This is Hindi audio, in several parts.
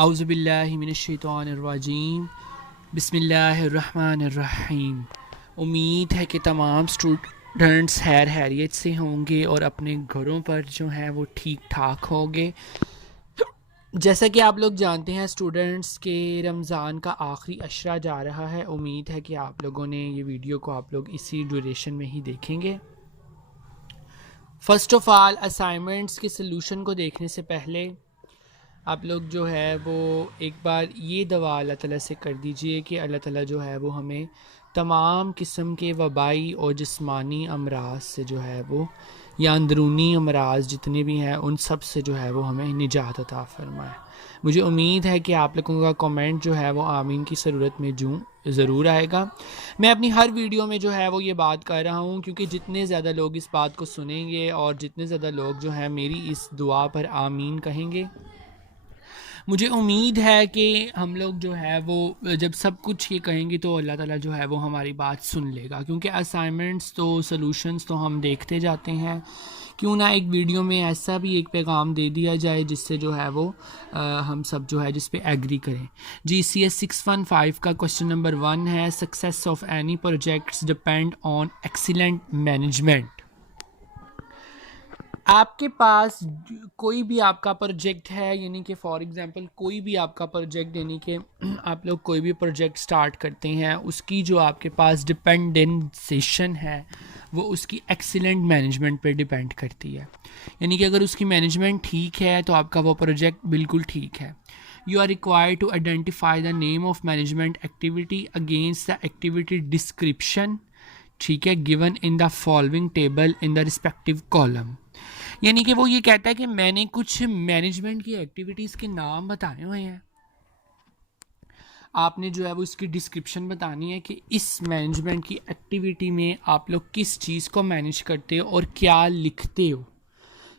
औज़ुबिल्लाहि मिनश्शैतानिर्रजीम बिस्मिल्लाहिर्रहमानिर्रहीम। उम्मीद है कि तमाम स्टूडेंट्स हैरियत से होंगे और अपने घरों पर जो हैं वो ठीक ठाक होंगे। जैसा कि आप लोग जानते हैं स्टूडेंट्स के रमज़ान का आखिरी अशरा जा रहा है। उम्मीद है कि आप लोगों ने ये वीडियो को आप लोग इसी ड्यूरेशन में ही देखेंगे। फ़र्स्ट ऑफ़ ऑल असाइनमेंट्स के सलूशन को देखने से पहले आप लोग जो है वो एक बार ये दुआ अल्लाह ताला से कर दीजिए कि अल्लाह ताला जो है वो हमें तमाम किस्म के वबाई और जिस्मानी अमराज से जो है वो या अंदरूनी अमराज जितने भी हैं उन सब से जो है वो हमें निजात अता फ़रमाए। मुझे उम्मीद है कि आप लोगों का कमेंट जो है वो आमीन की ज़रूरत में ज़रूर आएगा। मैं अपनी हर वीडियो में जो है वो ये बात कर रहा हूँ क्योंकि जितने ज़्यादा लोग इस बात को सुनेंगे और जितने ज़्यादा लोग जो हैं मेरी इस दुआ पर आमीन कहेंगे, मुझे उम्मीद है कि हम लोग जो है वो जब सब कुछ ये कहेंगे तो अल्लाह ताला जो है वो हमारी बात सुन लेगा। क्योंकि असाइनमेंट्स तो सॉल्यूशंस तो हम देखते जाते हैं, क्यों ना एक वीडियो में ऐसा भी एक पैगाम दे दिया जाए जिससे जो है वो हम सब जो है जिस पे एग्री करें। GCS 615 का क्वेश्चन नंबर 1 है, success of any projects depend on excellent management. आपके पास कोई भी आपका प्रोजेक्ट है, यानी कि फॉर एग्जांपल कोई भी आपका प्रोजेक्ट, यानी कि आप लोग कोई भी प्रोजेक्ट स्टार्ट करते हैं, उसकी जो आपके पास डिपेंडेंसेशन है वो उसकी एक्सीलेंट मैनेजमेंट पे डिपेंड करती है। यानी कि अगर उसकी मैनेजमेंट ठीक है तो आपका वो प्रोजेक्ट बिल्कुल ठीक है। You are required to identify the name of management activity against the activity description, ठीक है, given in the following table in the respective column. यानी कि वो ये कहता है कि मैंने कुछ मैनेजमेंट की एक्टिविटीज़ के नाम बताए हुए हैं, आपने जो है वो इसकी डिस्क्रिप्शन बतानी है कि इस मैनेजमेंट की एक्टिविटी में आप लोग किस चीज़ को मैनेज करते हो और क्या लिखते हो।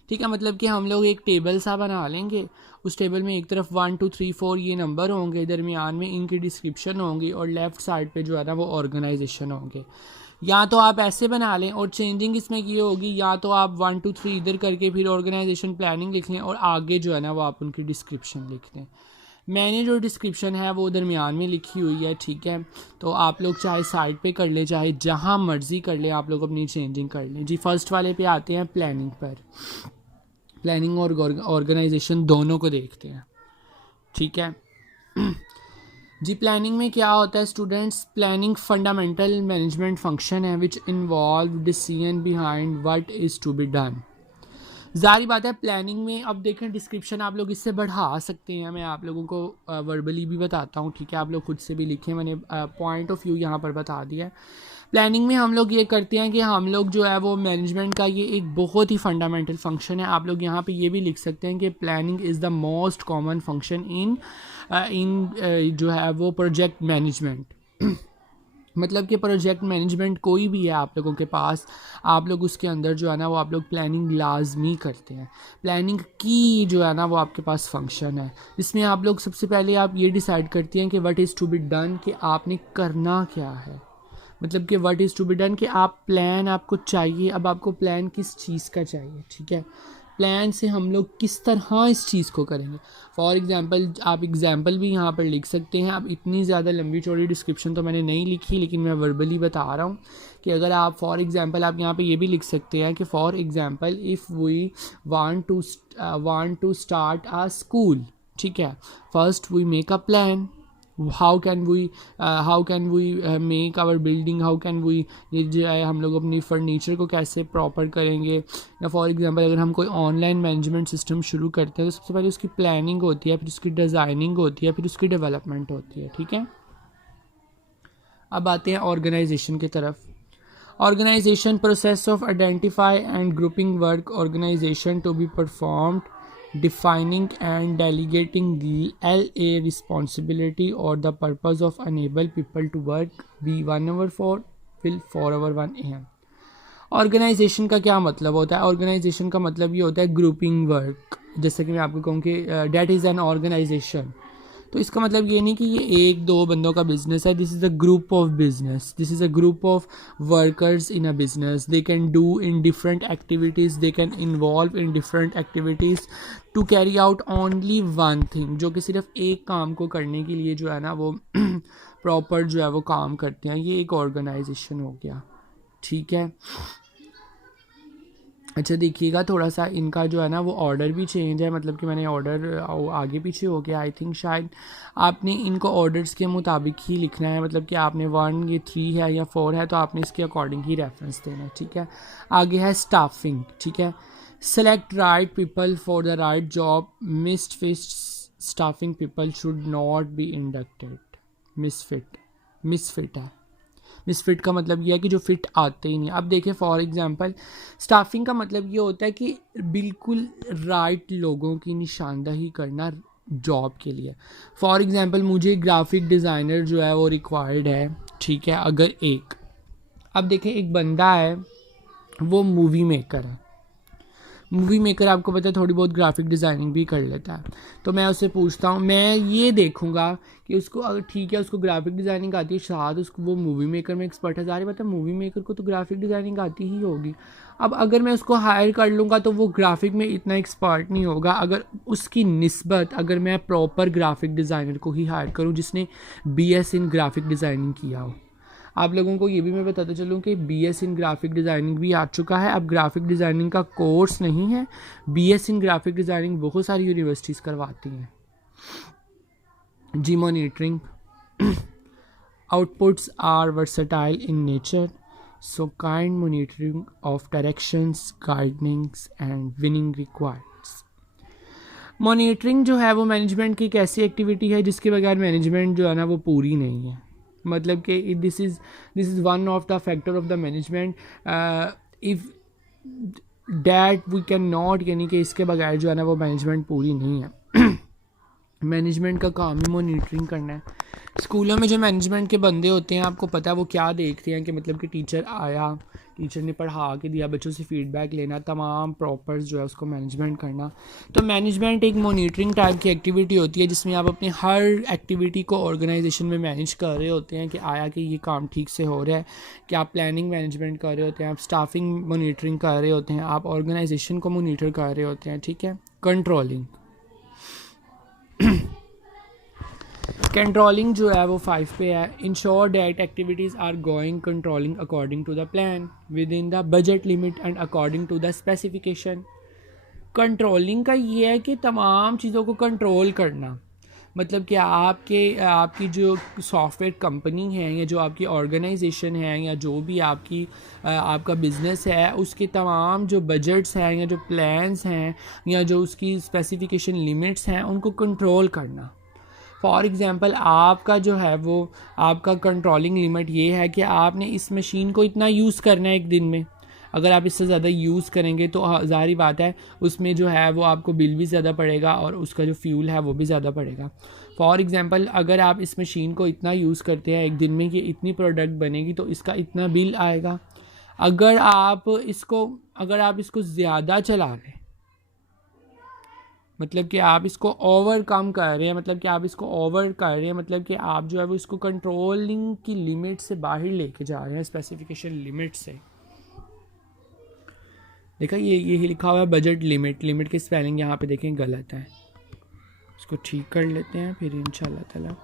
ठीक है, मतलब कि हम लोग एक टेबल सा बना लेंगे, उस टेबल में एक तरफ 1 2 3 4 ये नंबर होंगे, दरमियान में इनकी डिस्क्रिप्शन होंगी और लेफ़्ट साइड पे जो है ना वो ऑर्गेनाइजेशन होंगे। या तो आप ऐसे बना लें और चेंजिंग इसमें ये होगी, या तो आप 1 2 3 इधर करके फिर ऑर्गेनाइजेशन प्लानिंग लिख लें और आगे जो है ना वो आप उनकी डिस्क्रिप्शन लिख लें। मैंने जो डिस्क्रिप्शन है वो दरमियान में लिखी हुई है, ठीक है, तो आप लोग चाहे साइड पे कर ले चाहे जहाँ मर्ज़ी कर ले, आप लोग अपनी चेंजिंग कर लें। जी फर्स्ट वाले पे आते हैं, प्लानिंग पर। प्लानिंग और ऑर्गेनाइजेशन दोनों को देखते हैं, ठीक है। जी प्लानिंग में क्या होता है students? Planning fundamental management function है which involve decision behind what is to be done. जारी बात है प्लानिंग में, अब देखें डिस्क्रिप्शन आप लोग इससे बढ़ा सकते हैं, मैं आप लोगों को वर्बली भी बताता हूँ, ठीक है, आप लोग खुद से भी लिखें, मैंने पॉइंट ऑफ व्यू यहाँ पर बता दिया है। प्लानिंग में हम लोग ये करते हैं कि हम लोग जो है वो मैनेजमेंट का ये एक बहुत ही फंडामेंटल फंक्शन है। आप लोग यहाँ पे ये भी लिख सकते हैं कि planning is the most common function in जो है वो प्रोजेक्ट मैनेजमेंट। मतलब कि प्रोजेक्ट मैनेजमेंट कोई भी है आप लोगों के पास, आप लोग उसके अंदर जो है ना वो आप लोग प्लानिंग लाजमी करते हैं। प्लानिंग की जो है ना वो आपके पास फंक्शन है, इसमें आप लोग सबसे पहले आप ये डिसाइड करते हैं कि what is to be done, कि आपने करना क्या है। मतलब कि what is to be done कि आप प्लान आपको चाहिए, अब आपको प्लान किस चीज़ का चाहिए, ठीक है, प्लान से हम लोग किस तरह इस चीज़ को करेंगे। फॉर एग्ज़ाम्पल आप एग्ज़ाम्पल भी यहाँ पर लिख सकते हैं। अब इतनी ज़्यादा लंबी चौड़ी डिस्क्रिप्शन तो मैंने नहीं लिखी, लेकिन मैं वर्बली बता रहा हूँ कि अगर आप फॉर एग्ज़ाम्पल आप यहाँ पे ये भी लिख सकते हैं कि for example if we want to start a school, ठीक है, first we make a plan, how can we make our building, how can we, ये जो है हम लोग अपनी फर्नीचर को कैसे प्रॉपर करेंगे। या फॉर एग्जांपल अगर हम कोई ऑनलाइन मैनेजमेंट सिस्टम शुरू करते हैं तो सबसे पहले उसकी प्लानिंग होती है, फिर उसकी डिज़ाइनिंग होती है, फिर उसकी डेवलपमेंट होती है, ठीक है। अब आते हैं ऑर्गेनाइजेशन की तरफ। Organisation process of identify and grouping work organisation to be performed, defining and delegating the LA responsibility or the purpose of enable people to work be 1 hour for till 4 hour 1 AM। Organisation का क्या मतलब होता है? ऑर्गेनाइजेशन का मतलब ये होता है ग्रुपिंग वर्क। जैसे कि मैं आपको कहूँ कि डेट इज़ एन ऑर्गेनाइजेशन, तो इसका मतलब ये नहीं कि ये एक दो बंदों का बिजनेस है, this is a group of business, this is a group of workers in a business, they can do in different activities, they can involve in different activities to carry out only one thing, जो कि सिर्फ एक काम को करने के लिए जो है ना वो प्रॉपर जो है वो काम करते हैं। ये एक ऑर्गेनाइजेशन हो गया, ठीक है। अच्छा देखिएगा थोड़ा सा इनका जो है ना वो ऑर्डर भी चेंज है, मतलब कि मैंने ऑर्डर आगे पीछे हो गया, आई थिंक शायद आपने इनको ऑर्डर्स के मुताबिक ही लिखना है, मतलब कि आपने 1 ये 3 है या 4 है तो आपने इसके अकॉर्डिंग ही रेफरेंस देना है, ठीक है। आगे है स्टाफिंग, ठीक है। Select right people for the right job, misfit staffing people should not be inducted. Misfit है, मिसफिट का मतलब ये है कि जो फिट आते ही नहीं। अब देखिए फॉर एग्जांपल स्टाफिंग का मतलब ये होता है कि बिल्कुल राइट लोगों की निशानदही करना जॉब के लिए। फॉर एग्जांपल मुझे ग्राफिक डिज़ाइनर जो है वो रिक्वायर्ड है, ठीक है। अगर एक अब देखिए एक बंदा है वो मूवी मेकर है, मूवी मेकर आपको पता है थोड़ी बहुत ग्राफिक डिज़ाइनिंग भी कर लेता है, तो मैं उससे पूछता हूँ, मैं ये देखूँगा कि उसको अगर ठीक है उसको ग्राफिक डिज़ाइनिंग आती है, शायद उसको वो मूवी मेकर में एक्सपर्ट है, सारी बात है मूवी मेकर को तो ग्राफिक डिज़ाइनिंग आती ही होगी। अब अगर मैं उसको हायर कर लूँगा तो वो ग्राफिक में इतना एक्सपर्ट नहीं होगा, अगर उसकी निस्बत अगर मैं प्रॉपर ग्राफिक डिज़ाइनर को ही हायर करूँ जिसने BS इन ग्राफिक डिज़ाइनिंग किया हो। आप लोगों को ये भी मैं बताता चलूँ कि BS इन ग्राफिक डिज़ाइनिंग भी आ चुका है। अब ग्राफिक डिज़ाइनिंग का कोर्स नहीं है, BS इन ग्राफिक डिज़ाइनिंग बहुत सारी यूनिवर्सिटीज़ करवाती हैं जी। Monitoring outputs are versatile in nature, so kind monitoring of directions, guidings and winning requireds. Monitoring जो है वो मैनेजमेंट की एक ऐसी एक्टिविटी है जिसके बगैर मैनेजमेंट जो है ना वो पूरी नहीं है, मतलब कि this is one of the factor of the management if that we can not, यानी कि इसके बगैर जो है ना वो मैनेजमेंट पूरी नहीं है। मैनेजमेंट का काम ही मॉनिटरिंग करना है। स्कूलों में जो मैनेजमेंट के बंदे होते हैं आपको पता है वो क्या देखते हैं कि मतलब कि टीचर आया, टीचर ने पढ़ा के दिया, बच्चों से फीडबैक लेना, तमाम प्रॉपर्स जो है उसको मैनेजमेंट करना। तो मैनेजमेंट एक मॉनिटरिंग टाइप की एक्टिविटी होती है जिसमें आप अपनी हर एक्टिविटी को ऑर्गेनाइजेशन में मैनेज कर रहे होते हैं कि आया कि ये काम ठीक से हो रहा है, कि आप प्लानिंग मैनेजमेंट कर रहे होते हैं, आप स्टाफिंग मॉनिटरिंग कर रहे होते हैं, आप ऑर्गेनाइजेशन को मॉनिटर कर रहे होते हैं, ठीक है। कंट्रोलिंग कंट्रोलिंग जो है वो 5 पे है। Ensure that activities are going controlling according to the plan within the budget limit and according to the specification. Controlling का ये है कि तमाम चीज़ों को कंट्रोल करना, मतलब कि आपकी जो सॉफ्टवेयर कंपनी है या जो आपकी ऑर्गेनाइजेशन है या जो भी आपका बिज़नेस है उसके तमाम जो बजट्स हैं या जो प्लान्स हैं या जो उसकी स्पेसिफिकेशन लिमिट्स हैं उनको कंट्रोल करना। फॉर एग्ज़ाम्पल आपका जो है वो आपका कंट्रोलिंग लिमिट ये है कि आपने इस मशीन को इतना यूज़ करना है एक दिन में, अगर आप इससे ज़्यादा यूज़ करेंगे तो ज़ाहिर बात है उसमें जो है वो आपको बिल भी ज़्यादा पड़ेगा और उसका जो फ्यूल है वो भी ज़्यादा पड़ेगा। फॉर एग्ज़ाम्पल अगर आप इस मशीन को इतना यूज़ करते हैं एक दिन में कि इतनी प्रोडक्ट बनेगी तो इसका इतना बिल आएगा। अगर आप इसको ज़्यादा चला लें, मतलब कि आप इसको ओवर कम कर रहे हैं, मतलब कि आप इसको ओवर कर रहे हैं, मतलब कि आप जो है वो इसको कंट्रोलिंग की लिमिट से बाहर लेके जा रहे हैं, स्पेसिफिकेशन लिमिट से। देखा ये लिखा हुआ है बजट लिमिट, लिमिट की स्पेलिंग यहाँ पे देखें गलत है, इसको ठीक कर लेते हैं फिर इंशाल्लाह ताला।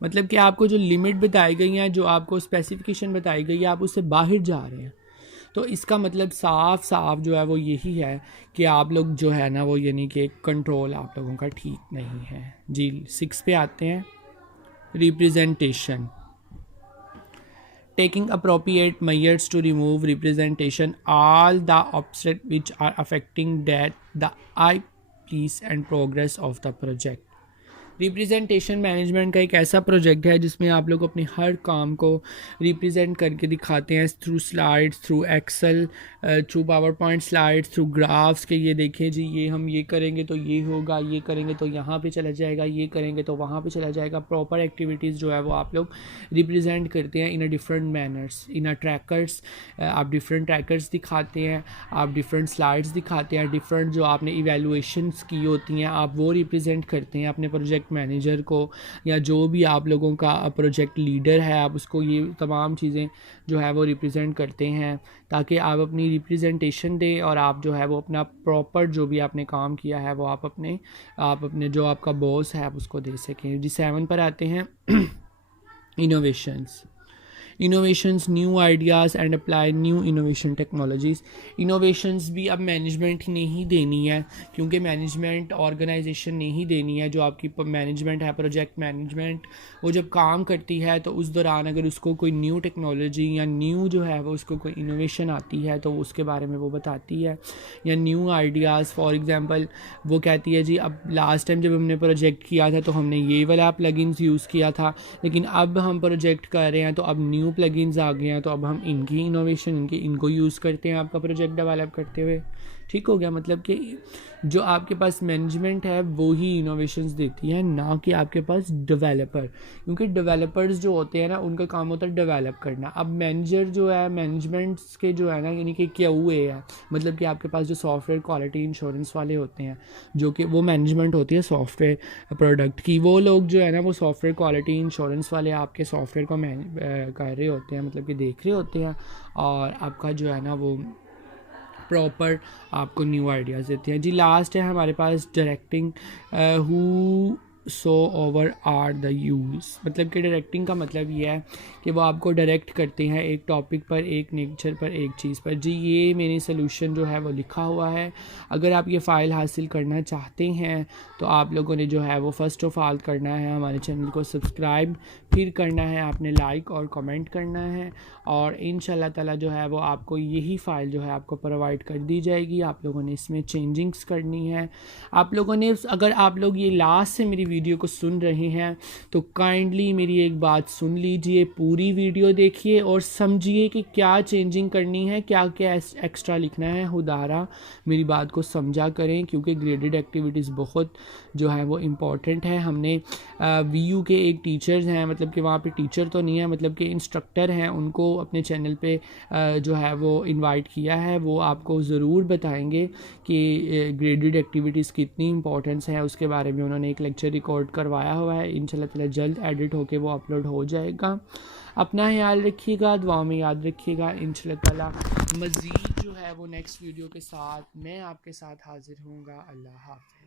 मतलब कि आपको जो लिमिट बताई गई है, जो आपको स्पेसिफिकेशन बताई गई है, आप उससे बाहर जा रहे हैं, तो इसका मतलब साफ जो है वो यही है कि आप लोग जो है ना वो यानी कि कंट्रोल आप लोगों का ठीक नहीं है जी। 6 पे आते हैं, representation. Taking appropriate measures to remove representation all the obstacles which are affecting that the eye peace and progress of the project। Representation management का एक ऐसा प्रोजेक्ट है जिसमें आप लोग अपने हर काम को रिप्रेजेंट करके दिखाते हैं through slides, through Excel, through PowerPoint slides, through graphs के ये देखें जी, ये हम ये करेंगे तो ये होगा, ये करेंगे तो यहाँ पे चला जाएगा, ये करेंगे तो वहाँ पे चला जाएगा। प्रॉपर एक्टिविटीज़ जो है वो आप लोग रिप्रेजेंट करते हैं in a different manners, in a trackers. आप डिफरेंट ट्रैकर्स दिखाते हैं, आप डिफरेंट स्लाइड्स दिखाते हैं, डिफरेंट जो आपने इवैल्यूएशंस की होती हैं आप वो रिप्रेजेंट करते हैं अपने प्रोजेक्ट मैनेजर को, या जो भी आप लोगों का प्रोजेक्ट लीडर है आप उसको ये तमाम चीज़ें जो है वो रिप्रेजेंट करते हैं, ताकि आप अपनी रिप्रेजेंटेशन दें और आप जो है वो अपना प्रॉपर जो भी आपने काम किया है वो आप अपने जो आपका बॉस है आप उसको दे सकें जी। 7 पर आते हैं innovations. New ideas and apply new innovation technologies. Innovations भी अब मैनेजमेंट ने ही देनी है, क्योंकि मैनेजमेंट ऑर्गेनाइजेशन ने ही देनी है। जो आपकी मैनेजमेंट है, प्रोजेक्ट मैनेजमेंट, वो जब काम करती है तो उस दौरान अगर उसको कोई न्यू टेक्नोलॉजी या न्यू जो है वो उसको कोई इनोवेशन आती है तो उसके बारे में वो बताती है, या न्यू आइडियाज़। फॉर एग्ज़ाम्पल वो कहती है जी अब लास्ट टाइम जब हमने प्रोजेक्ट किया था तो हमने ये वाला प्लगइन्स यूज़ किया था, लेकिन अब हम प्रोजेक्ट कर रहे हैं तो अब न्यू प्लगइन्स आ गए हैं तो अब हम इनकी इनोवेशन इनको यूज़ करते हैं आपका प्रोजेक्ट डेवलप करते हुए। ठीक हो गया, मतलब कि जो आपके पास मैनेजमेंट है वो ही इनोवेशंस देती है, ना कि आपके पास डेवलपर, क्योंकि डेवलपर्स जो होते हैं ना उनका काम होता है डेवलप करना। अब मैनेजर जो है, मैनेजमेंट्स के जो है ना, यानी कि क्या हुए है, मतलब कि आपके पास जो सॉफ्टवेयर क्वालिटी इंश्योरेंस वाले होते हैं, जो कि वो मैनेजमेंट होती है सॉफ्टवेयर प्रोडक्ट की, वो लोग जो है ना वो सॉफ्टवेयर क्वालिटी इंश्योरेंस वाले आपके सॉफ्टवेयर को कर रहे होते हैं, मतलब कि देख रहे होते हैं, और आपका जो है ना वो प्रॉपर आपको न्यू आइडियाज़ देते हैं जी। लास्ट है हमारे पास directing who so over are the use. मतलब कि डायरेक्टिंग का मतलब ये है कि वो आपको डायरेक्ट करते हैं एक टॉपिक पर, एक नेचर पर, एक चीज़ पर जी। ये मैंने सोल्यूशन जो है वो लिखा हुआ है। अगर आप ये फ़ाइल हासिल करना चाहते हैं तो आप लोगों ने जो है वो फ़र्स्ट ऑफ़ ऑल करना है हमारे चैनल को सब्सक्राइब, फिर करना है आपने लाइक और कमेंट करना है, और इंशाल्लाह ताला जो है वो आपको यही फ़ाइल जो है आपको प्रोवाइड कर दी जाएगी। आप लोगों ने इसमें चेंजिंग्स करनी है। आप लोगों ने, अगर आप लोग ये लास्ट से मेरी वीडियो को सुन रहे हैं तो काइंडली मेरी एक बात सुन लीजिए, पूरी वीडियो देखिए और समझिए कि क्या चेंजिंग करनी है, क्या क्या एक्स्ट्रा लिखना है। खुदारा मेरी बात को समझा करें, क्योंकि ग्रेडेड एक्टिविटीज़ बहुत जो है वो इम्पॉर्टेंट है। हमने वीयू के एक टीचर्स हैं, मतलब कि वहाँ पे टीचर तो नहीं है, मतलब कि इंस्ट्रक्टर हैं, उनको अपने चैनल पे जो है वो इनवाइट किया है। वो आपको ज़रूर बताएंगे कि ग्रेडेड एक्टिविटीज़ की इतनी इंपॉर्टेंस है, उसके बारे में उन्होंने एक लेक्चर रिकॉर्ड करवाया हुआ है। इंशाल्लाह ताला जल्द एडिट होके वो अपलोड हो जाएगा। अपना ख्याल रखिएगा, दुआ में याद रखिएगा। इंशाल्लाह ताला मज़ीद जो है वो नेक्स्ट वीडियो के साथ मैं आपके साथ हाज़िर हूँगा। अल्लाह हाफ़िज़।